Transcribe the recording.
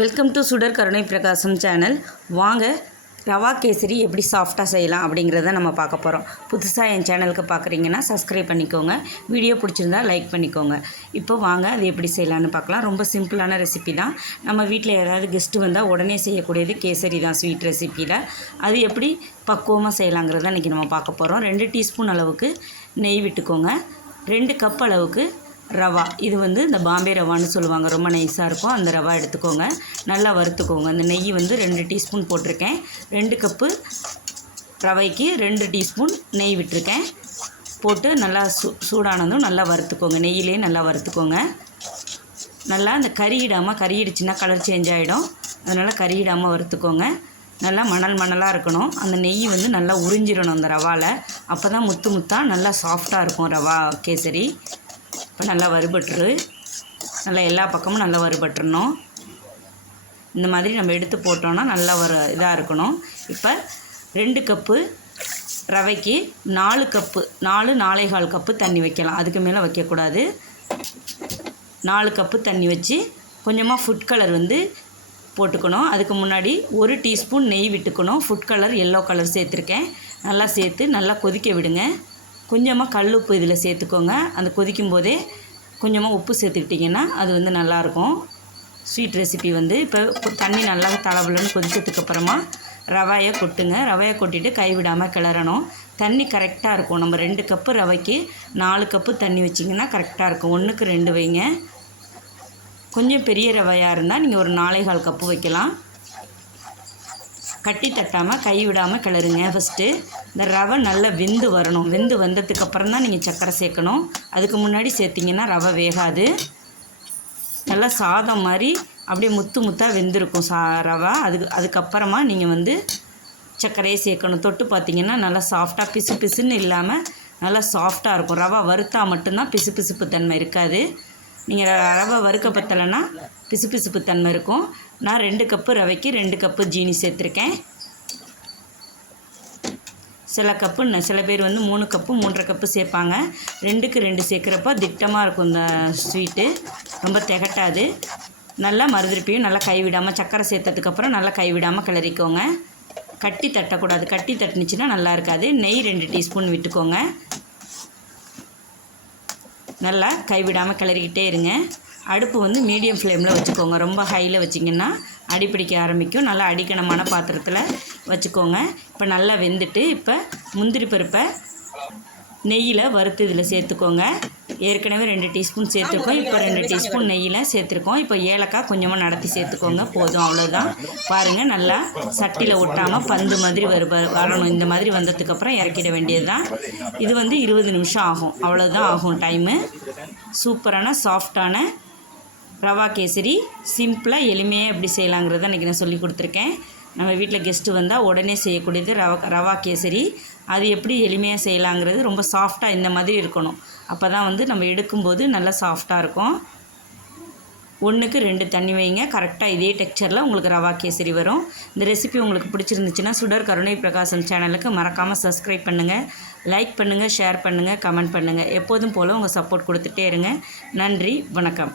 Welcome to சுடர் கருணை பிரகாசம் சேனல் வாங்க ரவா கேசரி எப்படி சாஃப்டாக செய்யலாம் அப்படிங்கிறத நம்ம பார்க்க போகிறோம் புதுசாக என் சேனலுக்கு பார்க்குறீங்கன்னா சப்ஸ்கிரைப் பண்ணிக்கோங்க. வீடியோ பிடிச்சிருந்தா லைக் பண்ணிக்கோங்க. இப்போ வாங்க அது எப்படி செய்யலான்னு பார்க்கலாம். ரொம்ப சிம்பிளான ரெசிபி தான். நம்ம வீட்டில் யாராவது கெஸ்ட்டு வந்தால் உடனே செய்யக்கூடியது கேசரி தான் ஸ்வீட் ரெசிப்பியில் அது எப்படி பக்குவமாக செய்யலாங்கிறத இன்றைக்கி நம்ம பார்க்க போகிறோம் ரெண்டு டீஸ்பூன் அளவுக்கு நெய் விட்டுக்கோங்க. ரெண்டு கப் அளவுக்கு ரவா. இது வந்து இந்த பாம்பே ரவான்னு சொல்லுவாங்க. ரொம்ப நைஸாக இருக்கும். அந்த ரவா எடுத்துக்கோங்க. நல்லா வறுத்துக்கோங்க. அந்த நெய் வந்து ரெண்டு டீஸ்பூன் போட்டிருக்கேன். ரெண்டு கப்பு ரவைக்கு ரெண்டு டீஸ்பூன் நெய் விட்டுருக்கேன். போட்டு நல்லா சூ சூடானதும் நல்லா வறுத்துக்கோங்க. நெய்யிலே நல்லா வறுத்துக்கோங்க. நல்லா அந்த கறியிடாமல் கறியிடுச்சுன்னா கலர் சேஞ்ச் ஆகிடும் அதனால் கறியிடாமல் வறுத்துக்கோங்க. நல்லா மணல் மணலாக இருக்கணும். அந்த நெய் வந்து நல்லா உறிஞ்சிடணும் அந்த ரவாவில் அப்போ தான் முத்து முத்தாக நல்லா சாஃப்டாக இருக்கும் ரவா கேசரி. இப்போ நல்லா வறுபட்டுரு. நல்லா எல்லா பக்கமும் நல்லா வறுபட்டுறணும். இந்த மாதிரி நம்ம எடுத்து போட்டோன்னா நல்லா வர இதாக இருக்கணும். இப்போ ரெண்டு கப்பு ரவைக்கு நாலு கப்பு நாலு நாலேகால் கப்பு தண்ணி வைக்கலாம். அதுக்கு மேலே வைக்கக்கூடாது. நாலு கப்பு தண்ணி வச்சு கொஞ்சமாக ஃபுட் கலர் வந்து போட்டுக்கணும். அதுக்கு முன்னாடி ஒரு டீஸ்பூன் நெய் விட்டுக்கணும். ஃபுட் கலர் எல்லோ கலர் சேர்த்துருக்கேன். நல்லா சேர்த்து நல்லா கொதிக்க விடுங்க. கொஞ்சமாக கல் உப்பு இதில் சேர்த்துக்கோங்க. அந்த கொதிக்கும் போதே கொஞ்சமாக உப்பு சேர்த்துக்கிட்டிங்கன்னா அது வந்து நல்லாயிருக்கும். ஸ்வீட் ரெசிபி வந்து இப்போ தண்ணி நல்லா தளபலன்னு கொதித்ததுக்கப்புறமா அப்புறமா ரவாயை கொட்டுங்க. ரவையை கொட்டிட்டு கைவிடாமல் கிளறணும். தண்ணி கரெக்டாக இருக்கும். நம்ம ரெண்டு கப்பு ரவைக்கு நாலு கப்பு தண்ணி வச்சிங்கன்னா கரெக்டாக இருக்கும். ஒன்றுக்கு ரெண்டு வைங்க. கொஞ்சம் பெரிய ரவையாக இருந்தால் நீங்கள் ஒரு நாலே கால் கப்பு வைக்கலாம். கட்டி தட்டாமல் கை விடாமல் கிளறுங்க ஃபஸ்ட்டு இந்த ரவை நல்லா வெந்து வரணும். வெந்து வந்ததுக்கப்புறம் தான் நீங்கள் சர்க்கரை சேர்க்கணும். அதுக்கு முன்னாடி சேர்த்திங்கன்னா ரவை வேகாது. நல்லா சாதம் மாதிரி அப்படியே முத்து முத்தாக வெந்திருக்கும் சா ரவை. அதுக்கு அதுக்கப்புறமா நீங்கள் வந்து சர்க்கரையை சேர்க்கணும். தொட்டு பார்த்தீங்கன்னா நல்லா சாஃப்டாக பிசு பிசுன்னு இல்லாமல் நல்லா சாஃப்டாக இருக்கும். ரவை வறுத்தா மட்டும்தான் பிசு பிசுப்பு தன்மை இருக்காது. நீங்கள் ரவை வறுக்க பத்தலைன்னா பிசு பிசுப்பு தன்மை இருக்கும். நான் ரெண்டு கப்பு ரவைக்கு ரெண்டு கப்பு ஜீனி சேர்த்துருக்கேன். சில கப்பு சில பேர் வந்து மூணு கப்பு மூன்றரை கப்பு சேர்ப்பாங்க. ரெண்டுக்கு ரெண்டு சேர்க்குறப்ப திட்டமாக இருக்கும் இந்த ஸ்வீட்டு ரொம்ப திகட்டாது. நல்லா மறுதிருப்பியும் நல்லா கைவிடாமல் சக்கரை சேர்த்ததுக்கப்புறம் நல்லா கைவிடாமல் கிளறிக்கோங்க. கட்டி தட்டக்கூடாது. கட்டி தட்டுனுச்சுன்னா நல்லா இருக்காது. நெய் ரெண்டு டீஸ்பூன் விட்டுக்கோங்க. நல்லா கைவிடாமல் கிளறிக்கிட்டே இருங்க. அடுப்பு வந்து மீடியம் ஃப்ளேமில் வச்சுக்கோங்க. ரொம்ப ஹையில் வச்சிங்கன்னா அடி பிடிக்க ஆரம்பிக்கும். நல்லா அடிக்கணமான பாத்திரத்தில் வச்சுக்கோங்க. இப்போ நல்லா வெந்துட்டு இப்போ முந்திரி பருப்பை நெய்யில் வறுத்து இதில் சேர்த்துக்கோங்க. ஏற்கனவே ரெண்டு டீஸ்பூன் சேர்த்துருக்கோம். இப்போ ரெண்டு டீஸ்பூன் நெய்யில் சேர்த்துருக்கோம். இப்போ ஏலக்காய் கொஞ்சமாக நடத்தி சேர்த்துக்கோங்க. போதும் அவ்வளோதான் பாருங்கள் நல்லா சட்டியில் ஒட்டாமல் பந்து மாதிரி வரு வரணும். இந்த மாதிரி வந்ததுக்கப்புறம் இறக்கிட வேண்டியது தான் இது வந்து இருபது நிமிஷம் ஆகும். அவ்வளோதான் ஆகும் டைமு சூப்பரான சாஃப்டான ரவா கேசரி. சிம்பிளாக எளிமையாக எப்படி செய்யலாங்கிறத இன்றைக்கி நான் சொல்லி கொடுத்துருக்கேன். நம்ம வீட்டில் கெஸ்ட்டு வந்தால் உடனே செய்யக்கூடியது ரவா ரவா கேசரி. அது எப்படி எளிமையாக செய்யலாங்கிறது ரொம்ப சாஃப்டாக இந்த மாதிரி இருக்கணும். அப்போ தான் வந்து நம்ம எடுக்கும்போது நல்லா சாஃப்டாக இருக்கும். ஒன்றுக்கு ரெண்டு தண்ணி வைங்க. கரெக்டாக இதே டெக்ஸ்சரில் உங்களுக்கு ரவா கேசரி வரும். இந்த ரெசிபி உங்களுக்கு பிடிச்சிருந்துச்சுன்னா சுடர் கருணை பிரகாசம் சேனலுக்கு மறக்காமல் சப்ஸ்கிரைப் பண்ணுங்கள் லைக் பண்ணுங்கள் ஷேர் பண்ணுங்கள் கமெண்ட் பண்ணுங்கள் எப்போதும் போல் உங்கள் சப்போர்ட் கொடுத்துட்டே இருங்க. நன்றி வணக்கம்.